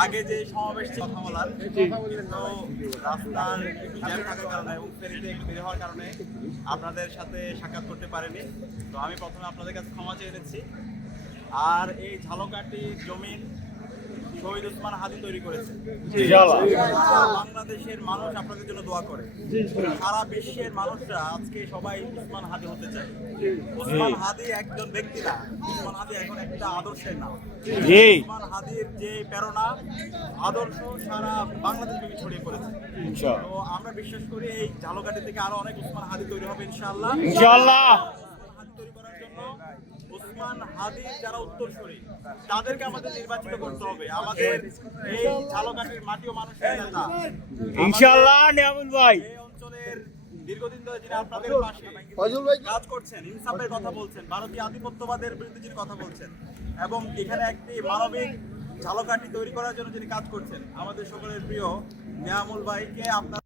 আগে যে সমাবেশ ছিল কথা বলার, কিন্তু রাস্তার একটু জ্যাম থাকার কারণে এবং ফেরিতে একটু দেরি হওয়ার কারণে আপনাদের সাথে সাক্ষাৎ করতে পারিনি। তো আমি প্রথমে আপনাদের কাছে ক্ষমা চেয়ে নিচ্ছি। আর এই ঝালকাঠি জমিন শহীদ ওসমান হাদি তৈরি করেছে। বাংলাদেশের মানুষ আপনাদের জন্য দোয়া করে, সারা বিশ্বের মানুষরা আজকে সবাই ওসমান হাদি হতে চায়। ওসমান হাদি একজন ব্যক্তি না, ওসমান হাদি এখন একটা আদর্শের নাম। ওসমান হাদির যে প্রেরণা আদর্শ সারা বাংলাদেশ ব্যাপী ছড়িয়ে পড়েছে। তো আমরা বিশ্বাস করি এই ঝালকাঠি থেকে আরো অনেক ওসমান হাদি তৈরি হবে ইনশাআল্লাহ। হাদি তৈরি করার জন্য ওসমান হাদির যারা উত্তরসূরি তাদেরকে আমাদের নির্বাচিত করতে হবে। আমাদের এই ঝালকাঠির মাটি ও মানুষের নেতা ইনশাআল্লাহ নিয়ামুল ভাই এই অঞ্চলের দীর্ঘদিন ধরে যিনি আপনাদের পাশে কাজ করছেন, ইনসাফের কথা বলছেন, ভারতীয় আধিপত্যবাদের বিরুদ্ধে যিনি কথা বলছেন এবং এখানে একটি মানবিক ঝালকাঠি তৈরি করার জন্য যিনি কাজ করছেন, আমাদের সকলের প্রিয় নিয়ামুল ভাইকে আপনার